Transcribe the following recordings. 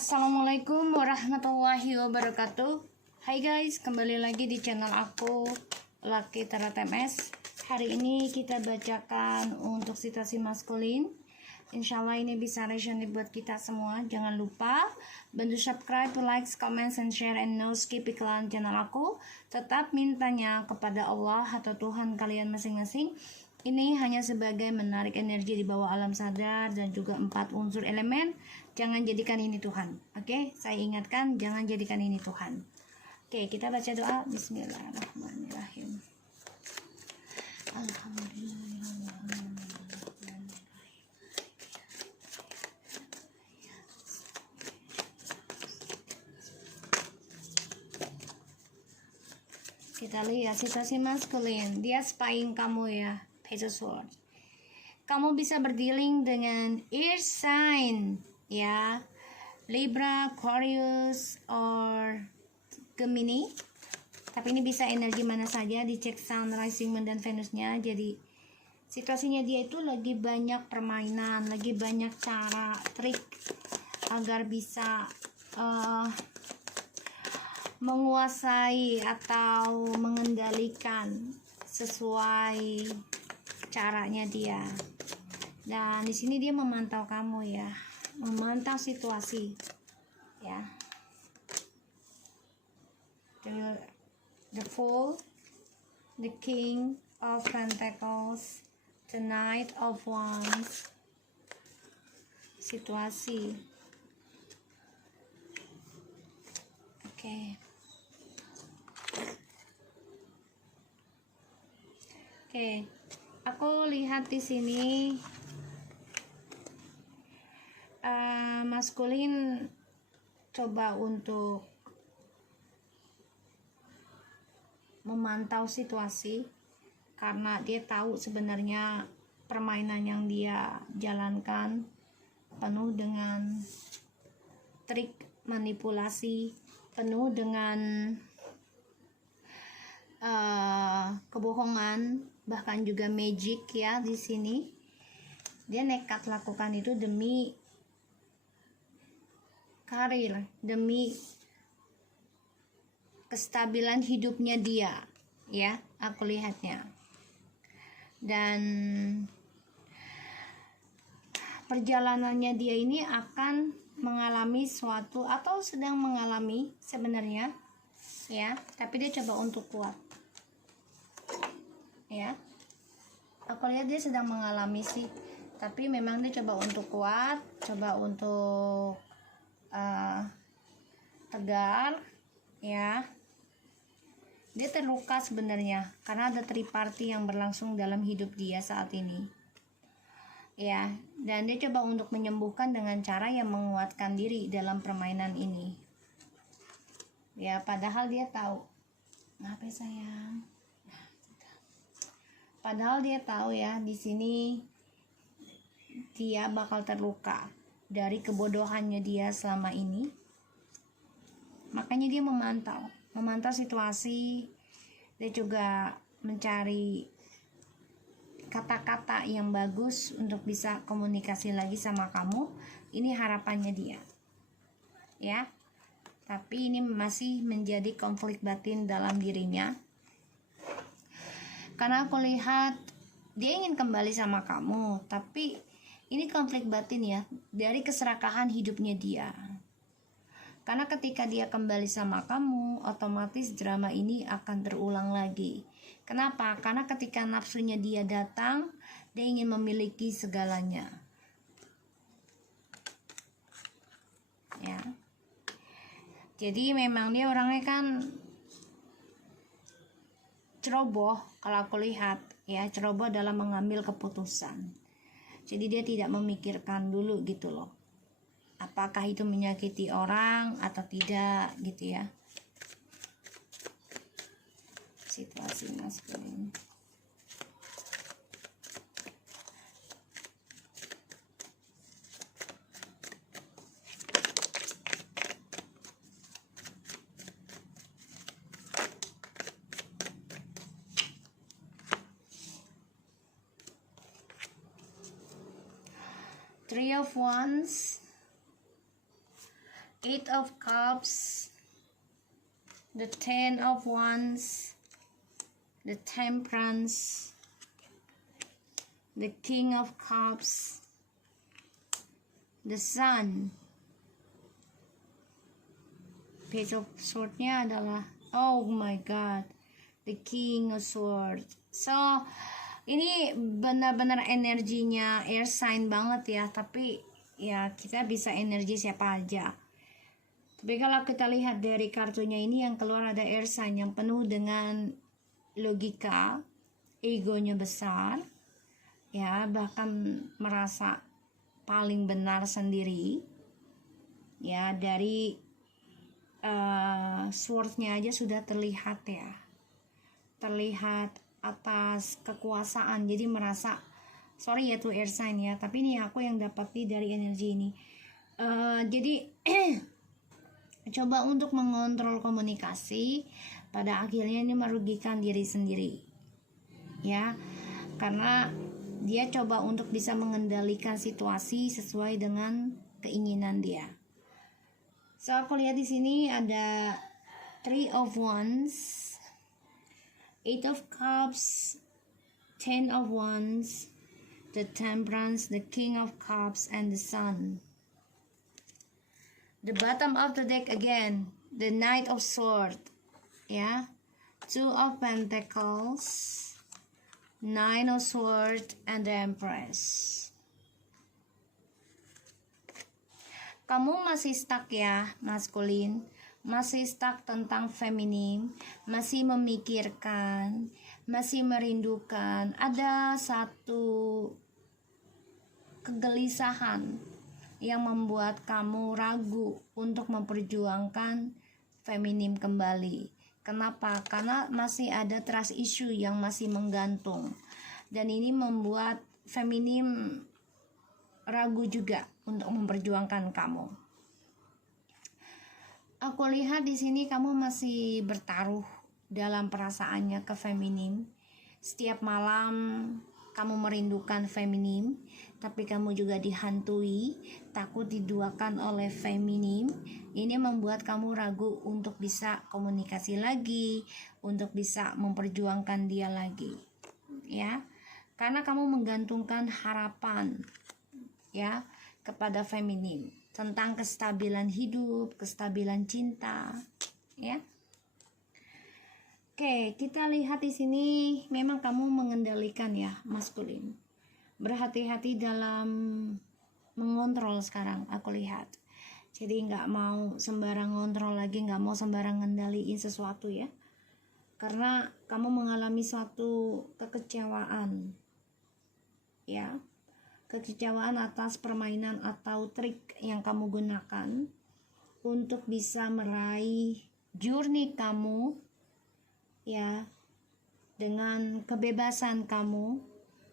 Assalamualaikum warahmatullahi wabarakatuh. Hai guys, kembali lagi di channel aku Lucky Tarot MS. Hari ini kita bacakan untuk situasi maskulin. Insya Allah ini bisa resonate buat kita semua. Jangan lupa bantu subscribe, like, comment, and share, and no skip iklan channel aku. Tetap mintanya kepada Allah atau Tuhan kalian masing-masing. Ini hanya sebagai menarik energi di bawah alam sadar dan juga 4 unsur elemen. Jangan jadikan ini Tuhan. Oke, saya ingatkan jangan jadikan ini Tuhan. Oke, kita baca doa. Bismillahirrahmanirrahim. Kita lihat situasi maskulin. Dia spying kamu ya. Page of Swords. Kamu bisa berdealing dengan air sign ya, Libra, Aquarius, or Gemini. Tapi ini bisa energi mana saja. Dicek Sun, Rising, Moon, dan Venusnya. Jadi situasinya dia itu lagi banyak permainan, lagi banyak cara, trik agar bisa menguasai atau mengendalikan sesuai caranya dia. Dan di sini dia memantau kamu ya, memantau situasi ya. The Fool, the King of Pentacles, the Knight of Wands. Situasi. Oke. Oke, aku lihat di sini maskulin coba untuk memantau situasi karena dia tahu sebenarnya permainan yang dia jalankan penuh dengan trik manipulasi, penuh dengan kebohongan, bahkan juga magic ya. Di sini dia nekat lakukan itu demi karir, demi kestabilan hidupnya dia ya, aku lihatnya. Dan perjalanannya dia ini akan mengalami suatu atau sedang mengalami sebenarnya ya, tapi dia coba untuk kuat ya. Aku lihat dia sedang mengalami sih, tapi memang dia coba untuk kuat, coba untuk tegar ya. Dia terluka sebenarnya karena ada triparty yang berlangsung dalam hidup dia saat ini ya, dan dia coba untuk menyembuhkan dengan cara yang menguatkan diri dalam permainan ini ya. Padahal dia tahu, ngapain sayang, padahal dia tahu ya, di sini dia bakal terluka dari kebodohannya dia selama ini. Makanya dia memantau situasi. Dia juga mencari kata-kata yang bagus untuk bisa komunikasi lagi sama kamu. Ini harapannya dia ya. Tapi ini masih menjadi konflik batin dalam dirinya, karena aku lihat dia ingin kembali sama kamu, tapi ini konflik batin ya, dari keserakahan hidupnya dia. Karena ketika dia kembali sama kamu, otomatis drama ini akan terulang lagi. Kenapa? Karena ketika nafsunya dia datang, dia ingin memiliki segalanya ya. Jadi memang dia orangnya kan ceroboh kalau aku lihat ya, ceroboh dalam mengambil keputusan. Jadi dia tidak memikirkan dulu gitu loh, apakah itu menyakiti orang atau tidak gitu ya. Situasi maskulin. Three of Wands, Eight of Cups, the Ten of Wands, the Temperance, the King of Cups, the Sun. Page of Swords-nya adalah, oh my god, the King of Swords. So ini benar-benar energinya air sign banget ya, tapi ya kita bisa energi siapa aja. Tapi kalau kita lihat dari kartunya ini yang keluar ada air sign yang penuh dengan logika, egonya besar, ya bahkan merasa paling benar sendiri. Ya dari swordnya aja sudah terlihat ya, terlihat atas kekuasaan, jadi merasa sorry ya tuh air sign ya, tapi ini aku yang dapat dari energi ini. Jadi coba untuk mengontrol komunikasi, pada akhirnya ini merugikan diri sendiri ya, karena dia coba untuk bisa mengendalikan situasi sesuai dengan keinginan dia. So aku lihat di sini ada Three of Wands, Eight of Cups, Ten of Wands, the Temperance, the King of Cups, and the Sun. The bottom of the deck again, the Knight of Swords, yeah, Two of Pentacles, Nine of Swords, and the Empress. Kamu masih stuck ya, maskulin, masih stuck tentang feminim, masih memikirkan, masih merindukan, ada satu kegelisahan yang membuat kamu ragu untuk memperjuangkan feminim kembali. Kenapa? Karena masih ada trust issue yang masih menggantung, dan ini membuat feminim ragu juga untuk memperjuangkan kamu. Aku lihat di sini kamu masih bertaruh dalam perasaannya ke feminim. Setiap malam kamu merindukan feminim, tapi kamu juga dihantui, takut diduakan oleh feminim. Ini membuat kamu ragu untuk bisa komunikasi lagi, untuk bisa memperjuangkan dia lagi. Ya. Karena kamu menggantungkan harapan ya kepada feminim tentang kestabilan hidup, kestabilan cinta, ya. Oke, kita lihat di sini memang kamu mengendalikan ya maskulin. Berhati-hati dalam mengontrol sekarang aku lihat. Jadi nggak mau sembarang ngontrol lagi, nggak mau sembarang ngendaliin sesuatu ya. Karena kamu mengalami suatu kekecewaan, ya. Kekecewaan atas permainan atau trik yang kamu gunakan untuk bisa meraih journey kamu ya, dengan kebebasan kamu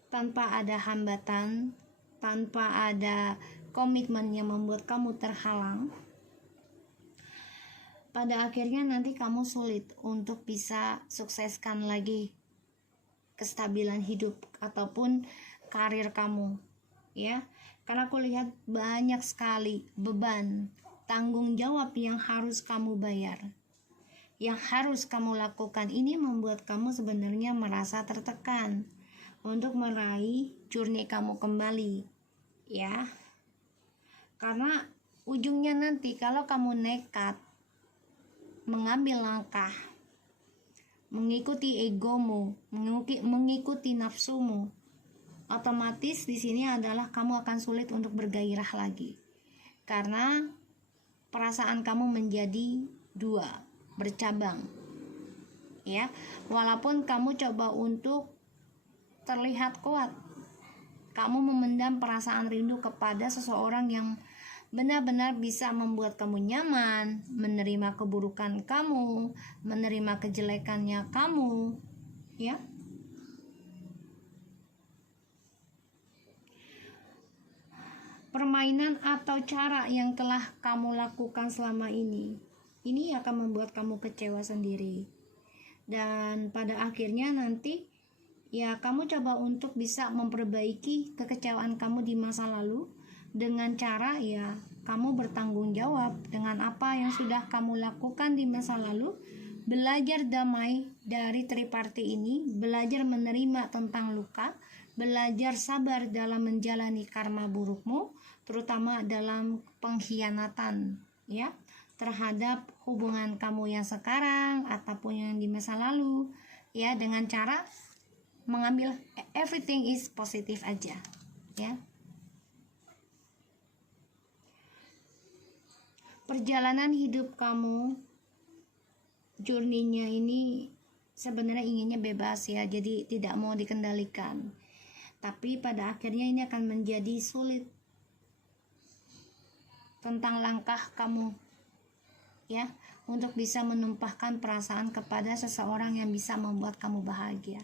tanpa ada hambatan, tanpa ada komitmen yang membuat kamu terhalang. Pada akhirnya nanti kamu sulit untuk bisa sukseskan lagi kestabilan hidup ataupun karir kamu ya, karena aku lihat banyak sekali beban, tanggung jawab yang harus kamu bayar, yang harus kamu lakukan. Ini membuat kamu sebenarnya merasa tertekan untuk meraih journey kamu kembali ya, karena ujungnya nanti kalau kamu nekat mengambil langkah, mengikuti egomu, mengikuti nafsumu, otomatis di sini adalah kamu akan sulit untuk bergairah lagi, karena perasaan kamu menjadi dua, bercabang ya. Walaupun kamu coba untuk terlihat kuat, kamu memendam perasaan rindu kepada seseorang yang benar-benar bisa membuat kamu nyaman, menerima keburukan kamu, menerima kejelekannya kamu ya. Permainan atau cara yang telah kamu lakukan selama ini akan membuat kamu kecewa sendiri, dan pada akhirnya nanti ya kamu coba untuk bisa memperbaiki kekecewaan kamu di masa lalu dengan cara ya kamu bertanggung jawab dengan apa yang sudah kamu lakukan di masa lalu, belajar damai dari triparti ini, belajar menerima tentang luka, belajar sabar dalam menjalani karma burukmu, terutama dalam pengkhianatan ya terhadap hubungan kamu yang sekarang ataupun yang di masa lalu ya, dengan cara mengambil everything is positif aja ya. Perjalanan hidup kamu, journey-nya ini sebenarnya inginnya bebas ya, jadi tidak mau dikendalikan. Tapi pada akhirnya ini akan menjadi sulit tentang langkah kamu ya, untuk bisa menumpahkan perasaan kepada seseorang yang bisa membuat kamu bahagia.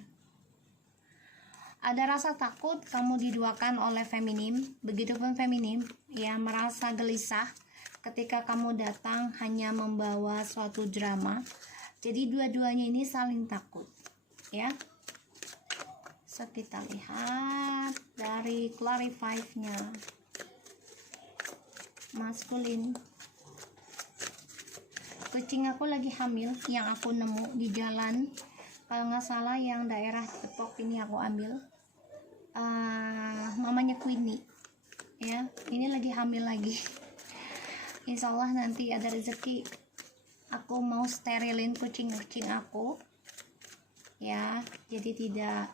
Ada rasa takut kamu diduakan oleh feminim, begitupun feminim ya merasa gelisah ketika kamu datang hanya membawa suatu drama. Jadi dua-duanya ini saling takut ya. So kita lihat dari clarify-nya maskulin. Kucing aku lagi hamil yang aku nemu di jalan, kalau nggak salah yang daerah Depok ini aku ambil. Mamanya Queenie ya, ini lagi hamil lagi. Insya Allah nanti ada rezeki aku mau sterilin kucing-kucing aku ya, jadi tidak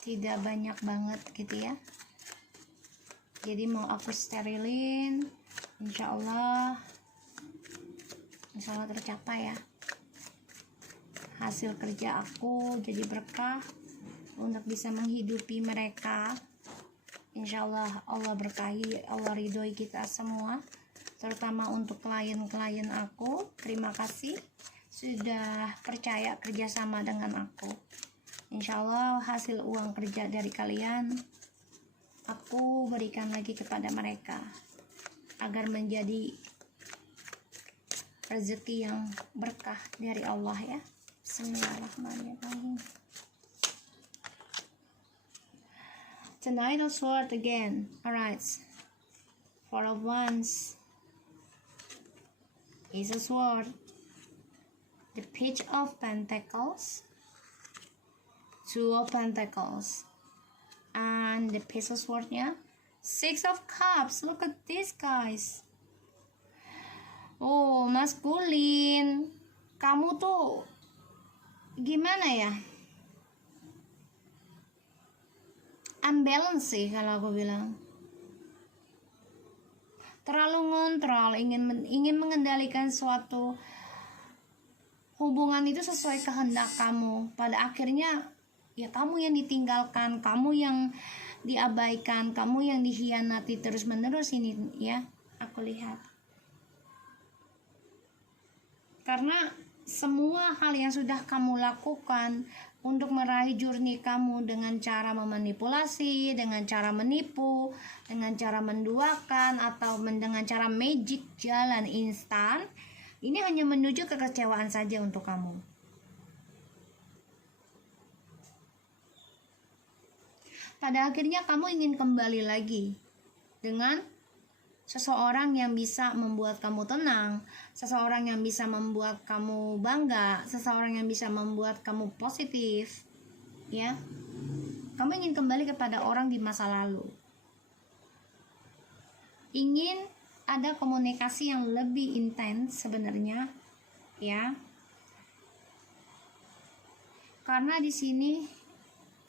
tidak banyak banget gitu ya. Jadi mau aku sterilin, insya Allah tercapai ya hasil kerja aku, jadi berkah untuk bisa menghidupi mereka. Insya Allah Allah berkahi, Allah ridhoi kita semua, terutama untuk klien-klien aku. Terima kasih sudah percaya kerjasama dengan aku. Insya Allah hasil uang kerja dari kalian aku berikan lagi kepada mereka agar menjadi rezeki yang berkah dari Allah ya. Bismillahirrahmanirrahim. The Knight of Swords again. Alright. Four of Wands is a sword. The Page of Pentacles, Two of Pentacles, and the Page of Swords nya Six of Cups. Look at this guys. Oh, maskulin, kamu tuh gimana ya, unbalance sih kalau aku bilang. Terlalu ngontrol, ingin mengendalikan suatu hubungan itu sesuai kehendak kamu. Pada akhirnya ya kamu yang ditinggalkan, kamu yang diabaikan, kamu yang dikhianati terus menerus ini ya, aku lihat. Karena semua hal yang sudah kamu lakukan untuk meraih journey kamu dengan cara memanipulasi, dengan cara menipu, dengan cara menduakan, atau dengan cara magic jalan instan, ini hanya menuju kekecewaan saja untuk kamu. Pada akhirnya kamu ingin kembali lagi dengan seseorang yang bisa membuat kamu tenang, seseorang yang bisa membuat kamu bangga, seseorang yang bisa membuat kamu positif ya. Kamu ingin kembali kepada orang di masa lalu, ingin ada komunikasi yang lebih intens sebenarnya ya. Karena di sini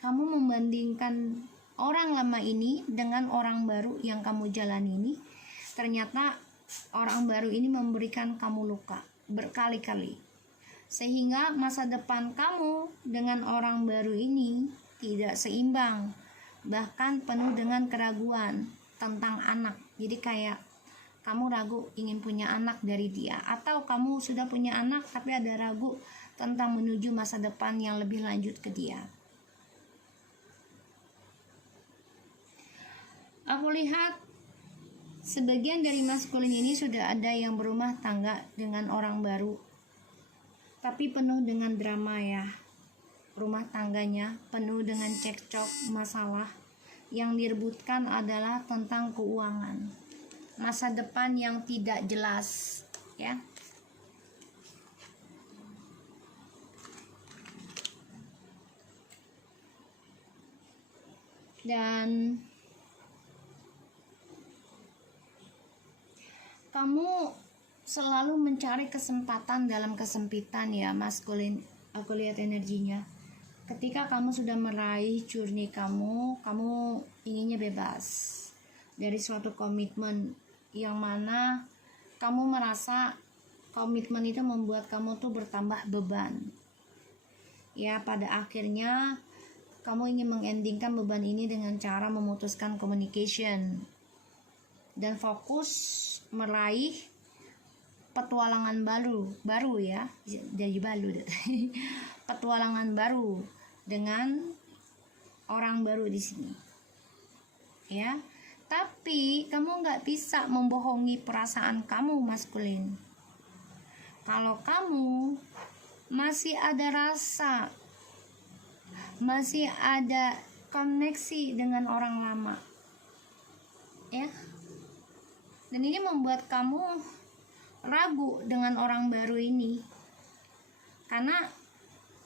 kamu membandingkan orang lama ini dengan orang baru yang kamu jalani ini. Ternyata orang baru ini memberikan kamu luka berkali-kali, sehingga masa depan kamu dengan orang baru ini tidak seimbang, bahkan penuh dengan keraguan tentang anak. Jadi kayak kamu ragu ingin punya anak dari dia, atau kamu sudah punya anak tapi ada ragu tentang menuju masa depan yang lebih lanjut ke dia. Aku lihat sebagian dari maskulin ini sudah ada yang berumah tangga dengan orang baru, tapi penuh dengan drama ya. Rumah tangganya penuh dengan cekcok, masalah, yang direbutkan adalah tentang keuangan, masa depan yang tidak jelas, ya. Dan kamu selalu mencari kesempatan dalam kesempitan, ya maskulin. Aku lihat energinya. Ketika kamu sudah meraih journey kamu inginnya bebas dari suatu komitmen yang mana kamu merasa komitmen itu membuat kamu tuh bertambah beban. Ya, pada akhirnya kamu ingin mengendingkan beban ini dengan cara memutuskan communication dan fokus meraih petualangan baru ya, jadi baru petualangan baru dengan orang baru di sini, ya. Tapi kamu nggak bisa membohongi perasaan kamu, maskulin. Kalau kamu masih ada rasa, masih ada koneksi dengan orang lama, ya, dan ini membuat kamu ragu dengan orang baru ini karena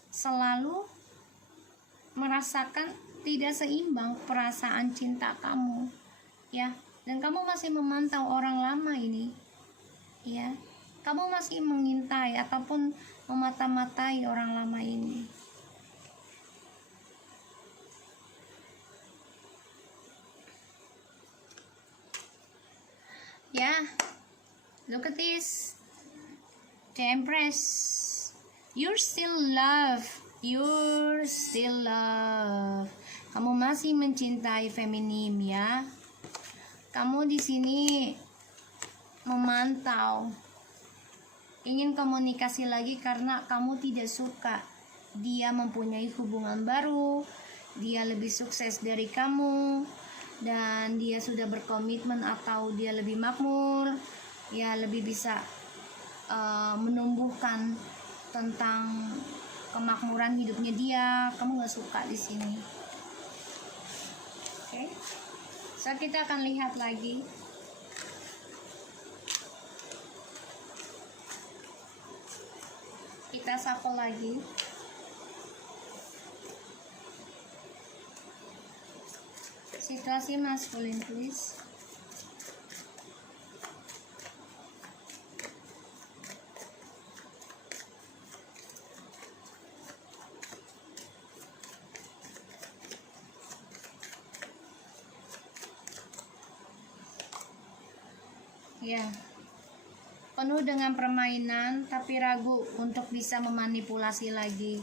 selalu merasakan tidak seimbang perasaan cinta kamu, ya. Dan kamu masih memantau orang lama ini, ya. Kamu masih mengintai ataupun memata-matai orang lama ini. Ya, look at this, the Empress. You're still love. Kamu masih mencintai feminim, ya. Kamu di sini memantau, ingin komunikasi lagi karena kamu tidak suka dia mempunyai hubungan baru, dia lebih sukses dari kamu, dan dia sudah berkomitmen atau dia lebih makmur, ya, lebih bisa menumbuhkan tentang kemakmuran hidupnya dia. Kamu gak suka di sini. Oke. So kita akan lihat lagi. Kita shuffle lagi. Situasi maskulin, please. Ya, penuh dengan permainan tapi ragu untuk bisa memanipulasi lagi,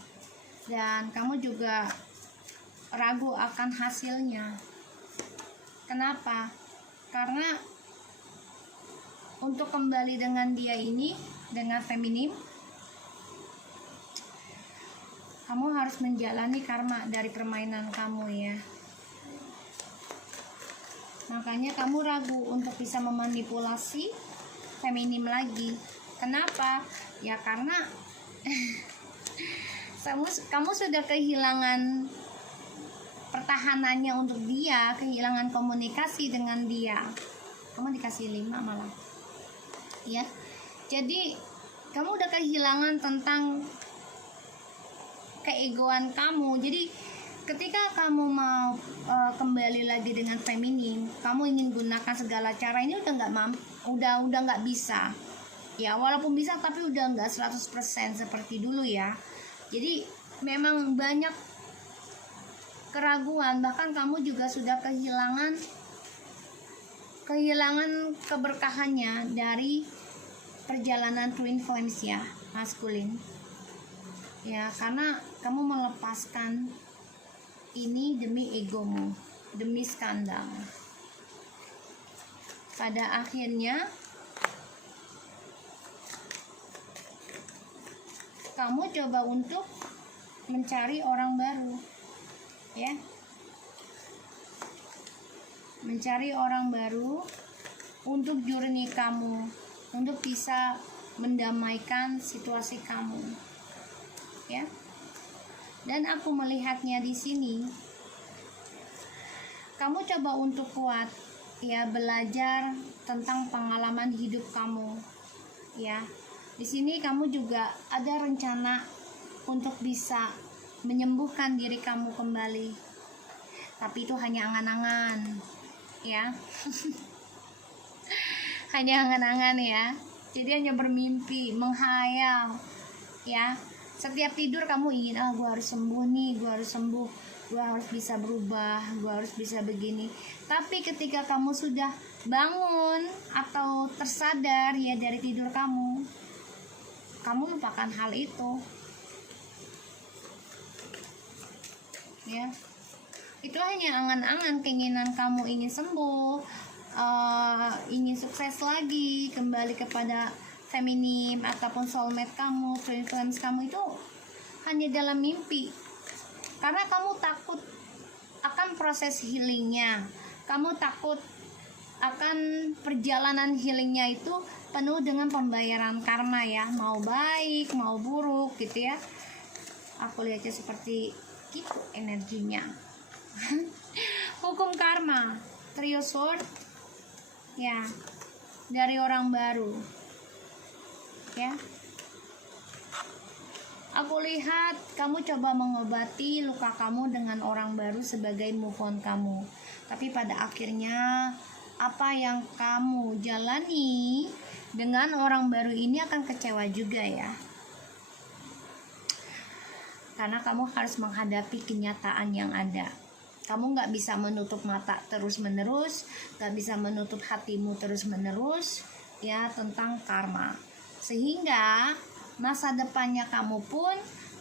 dan kamu juga ragu akan hasilnya. Kenapa? Karena untuk kembali dengan dia ini, dengan feminim, kamu harus menjalani karma dari permainan kamu, ya. Makanya kamu ragu untuk bisa memanipulasi feminim lagi. Kenapa? Ya karena kamu sudah kehilangan pertahanannya untuk dia, kehilangan komunikasi dengan dia. Kamu dikasih 5 malah, ya. Jadi kamu udah kehilangan tentang keegoan kamu. Jadi ketika kamu mau kembali lagi dengan feminim, kamu ingin gunakan segala cara, ini udah nggak bisa, ya. Walaupun bisa tapi udah nggak 100% seperti dulu, ya. Jadi memang banyak keraguan, bahkan kamu juga sudah kehilangan keberkahannya dari perjalanan twin flames, ya, maskulin, ya, karena kamu melepaskan ini demi egomu, demi skandal. Pada akhirnya kamu coba untuk mencari orang baru, ya. Mencari orang baru untuk journey kamu, untuk bisa mendamaikan situasi kamu, ya. Dan aku melihatnya di sini, kamu coba untuk kuat ya, belajar tentang pengalaman hidup kamu ya. Di sini kamu juga ada rencana untuk bisa menyembuhkan diri kamu kembali, tapi itu hanya angan-angan ya. Hanya angan-angan ya, jadi hanya bermimpi, menghayal ya. Setiap tidur kamu ingin, gue harus sembuh nih, gue harus sembuh, gue harus bisa berubah, gue harus bisa begini. Tapi ketika kamu sudah bangun atau tersadar ya dari tidur kamu lupakan hal itu ya. Itu hanya angan-angan, keinginan kamu ingin sembuh, ingin sukses lagi, kembali kepada feminim ataupun soulmate kamu, twin flames kamu, itu hanya dalam mimpi. Karena kamu takut akan proses healingnya, kamu takut akan perjalanan healingnya itu penuh dengan pembayaran karma ya, mau baik mau buruk gitu ya. Aku lihatnya seperti gitu energinya. Hukum karma, trio sword ya, dari orang baru ya. Aku lihat kamu coba mengobati luka kamu dengan orang baru sebagai move on kamu, tapi pada akhirnya apa yang kamu jalani dengan orang baru ini akan kecewa juga ya. Karena kamu harus menghadapi kenyataan yang ada. Kamu gak bisa menutup mata terus menerus, gak bisa menutup hatimu terus menerus ya tentang karma. Sehingga masa depannya kamu pun,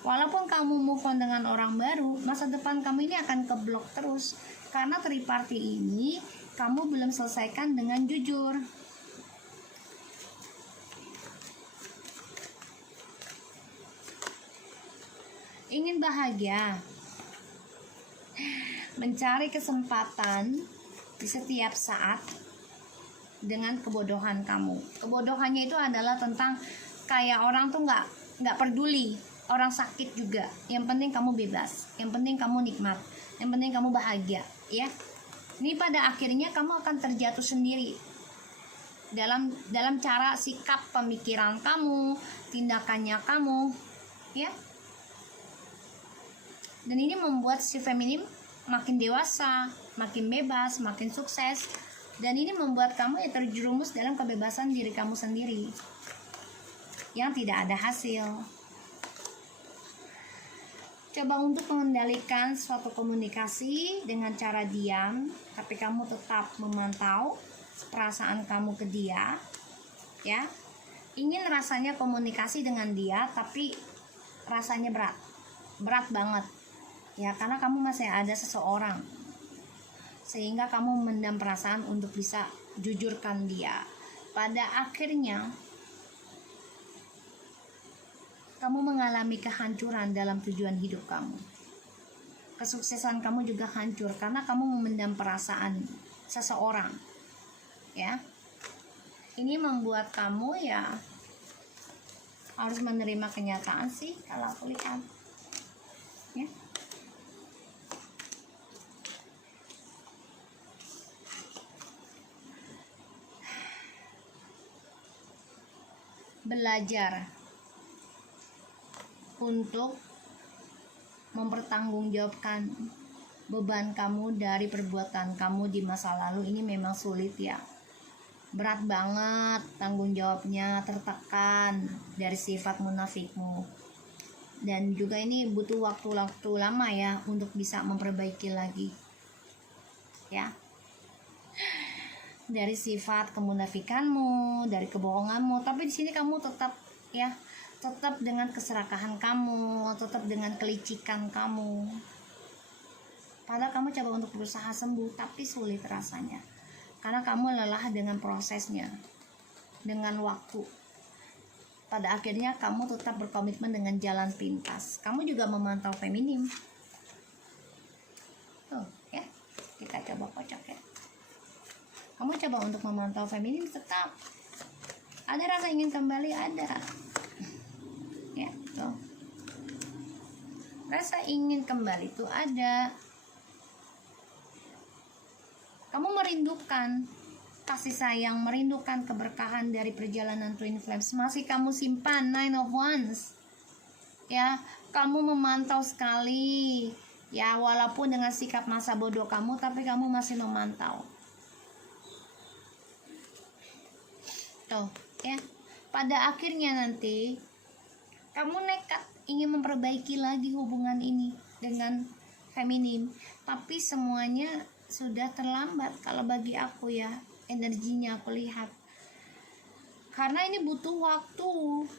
walaupun kamu move on dengan orang baru, masa depan kamu ini akan keblok terus. Karena third party ini kamu belum selesaikan dengan jujur. Ingin bahagia, mencari kesempatan di setiap saat dengan kebodohan kamu. Kebodohannya itu adalah tentang kayak orang tuh nggak peduli orang sakit juga. Yang penting kamu bebas, yang penting kamu nikmat, yang penting kamu bahagia ya. Ini pada akhirnya kamu akan terjatuh sendiri dalam cara sikap pemikiran kamu, tindakannya kamu ya. Dan ini membuat si feminim makin dewasa, makin bebas, makin sukses. Dan ini membuat kamu ya terjerumus dalam kebebasan diri kamu sendiri yang tidak ada hasil. Coba untuk mengendalikan suatu komunikasi dengan cara diam, tapi kamu tetap memantau perasaan kamu ke dia ya. Ingin rasanya komunikasi dengan dia, tapi rasanya berat banget ya, karena kamu masih ada seseorang, sehingga kamu mendam perasaan untuk bisa jujurkan dia. Pada akhirnya kamu mengalami kehancuran dalam tujuan hidup kamu. Kesuksesan kamu juga hancur karena kamu memendam perasaan seseorang ya. Ini membuat kamu ya harus menerima kenyataan sih kalau aku lihat ya. Belajar untuk mempertanggungjawabkan beban kamu dari perbuatan kamu di masa lalu. Ini memang sulit ya, berat banget tanggung jawabnya, tertekan dari sifat munafikmu, dan juga ini butuh waktu lama ya untuk bisa memperbaiki lagi ya, dari sifat kemunafikanmu, dari kebohonganmu. Tapi di sini kamu tetap ya, tetap dengan keserakahan kamu, tetap dengan kelicikan kamu. Padahal kamu coba untuk berusaha sembuh, tapi sulit rasanya. Karena kamu lelah dengan prosesnya, dengan waktu. Pada akhirnya kamu tetap berkomitmen dengan jalan pintas. Kamu juga memantau feminim. Tuh ya, kita coba kocok ya. Kamu coba untuk memantau feminim, tetap ada rasa ingin kembali, ada ya tuh, rasa ingin kembali tuh ada. Kamu merindukan kasih sayang, merindukan keberkahan dari perjalanan Twin Flames. Masih kamu simpan Nine of Wands. Ya, kamu memantau sekali. Ya, walaupun dengan sikap masa bodoh kamu, tapi kamu masih memantau. Tuh, ya. Pada akhirnya nanti kamu nekat ingin memperbaiki lagi hubungan ini dengan feminim, tapi semuanya sudah terlambat kalau bagi aku ya, energinya aku lihat. Karena ini butuh waktu,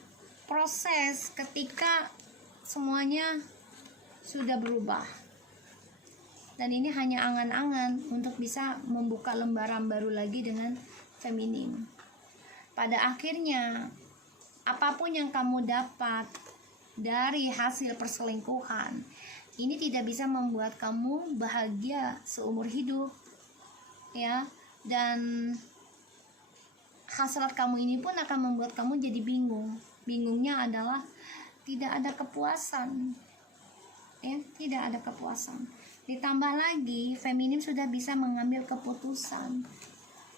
proses ketika semuanya sudah berubah. Dan ini hanya angan-angan untuk bisa membuka lembaran baru lagi dengan feminim. Pada akhirnya, apapun yang kamu dapat dari hasil perselingkuhan, ini tidak bisa membuat kamu bahagia seumur hidup, ya. Dan hasrat kamu ini pun akan membuat kamu jadi bingung. Bingungnya adalah tidak ada kepuasan, ya, tidak ada kepuasan. Ditambah lagi, feminim sudah bisa mengambil keputusan,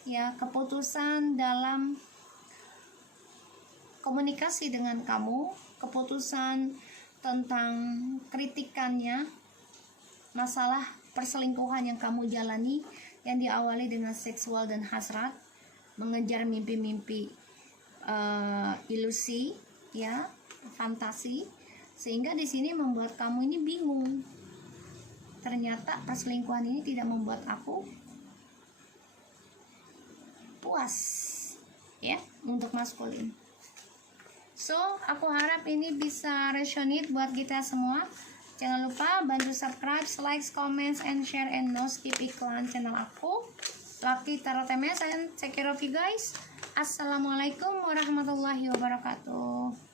ya, keputusan dalam komunikasi dengan kamu, keputusan tentang kritikannya, masalah perselingkuhan yang kamu jalani yang diawali dengan seksual dan hasrat, mengejar mimpi-mimpi ilusi, ya, fantasi, sehingga di sini membuat kamu ini bingung. Ternyata perselingkuhan ini tidak membuat aku puas, ya, untuk maskulin. So, aku harap ini bisa resonate buat kita semua. Jangan lupa bantu subscribe, like, comments, and share, and no skip iklan channel aku, Lucky Tarot TMS, and take care of you guys. Assalamualaikum warahmatullahi wabarakatuh.